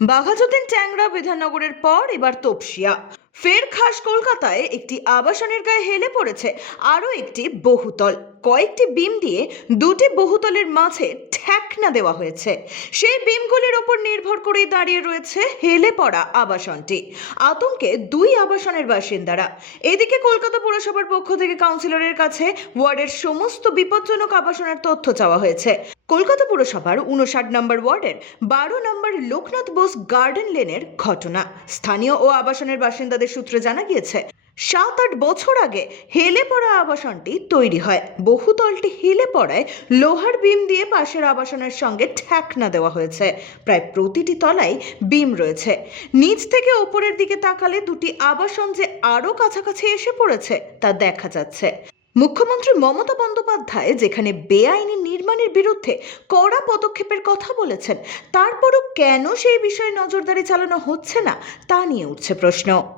বাঘাযতীন ট্যাংরা বিধাননগরের পর এবার তপসিয়া। ফের খাস কলকাতায় একটি আবাসনের গায়ে হেলে পড়েছে আরও একটি বহুতল। কয়েকটি বিম দিয়ে দুটি বহুতলের মাঝে ঠেকনা দেওয়া হয়েছে। সেই বিমগুলির ওপর নির্ভর করেই দাঁড়িয়ে রয়েছে হেলে পড়া আবাসনটি। আতঙ্কে দুই আবাসনের বাসিন্দারা। এদিকে কলকাতা পুরসভার পক্ষ থেকে কাউন্সিলরের কাছে ওয়ার্ডের সমস্ত বিপজ্জনক আবাসনের তথ্য চাওয়া হয়েছে। কলকাতা পুরসভার উনষাট নম্বর ওয়ার্ডের বারো নম্বর লোকনাথ বোস গার্ডেন লেনের ঘটনা। স্থানীয় ও আবাসনের বাসিন্দাদের সূত্রে জানা গিয়েছে সাত আট বছর আগে হেলে পড়া আবাসনটি তৈরি হয়। বহুতলটি হেলে পড়ায় লোহার বিম দিয়ে পাশের আবাসনের সঙ্গে ঠেকনা দেওয়া হয়েছে। প্রায় প্রতিটি তলায় বিম রয়েছে। নিচ থেকে ওপরের দিকে তাকালে দুটি আবাসন যে আরও কাছাকাছি এসে পড়েছে, তা দেখা যাচ্ছে। মুখ্যমন্ত্রী মমতা বন্দ্যোপাধ্যায় যেখানে বেআইনি নির্মাণের বিরুদ্ধে কড়া পদক্ষেপের কথা বলেছেন, তারপরও কেন সেই বিষয়ে নজরদারি চালানো হচ্ছে না, তা নিয়ে উঠছে প্রশ্ন।